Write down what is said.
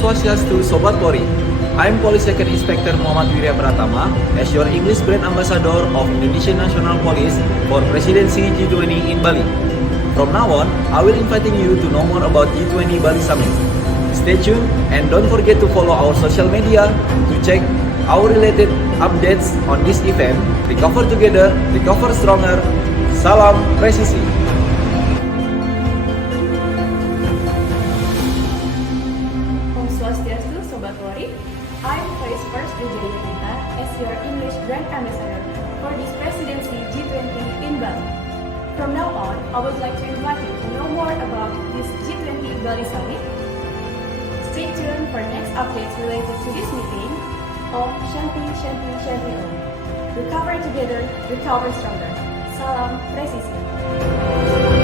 Swastiastu Sobat Polri. I'm Police Second Inspector Muhammad Wirya Pratama as your English Brand Ambassador of Indonesian National Police for Presidency G20 in Bali. From now on, I will inviting you to know more about G20 Bali Summit. Stay tuned and don't forget to follow our social media to check our related updates on this event. Recover together, recover stronger. Salam presisi. Om Swastiastu, Sobat Polri. I'm Vice First Brigadier Rita as your English Brand Ambassador for this Presidency G20 in Bali. From now on, I would like to invite you to know more about this G20 Bali Summit. Stay tuned for next updates related to this meeting. Om Shanti Shanti Shanti Om. Recover together, recover stronger. Salam presisi.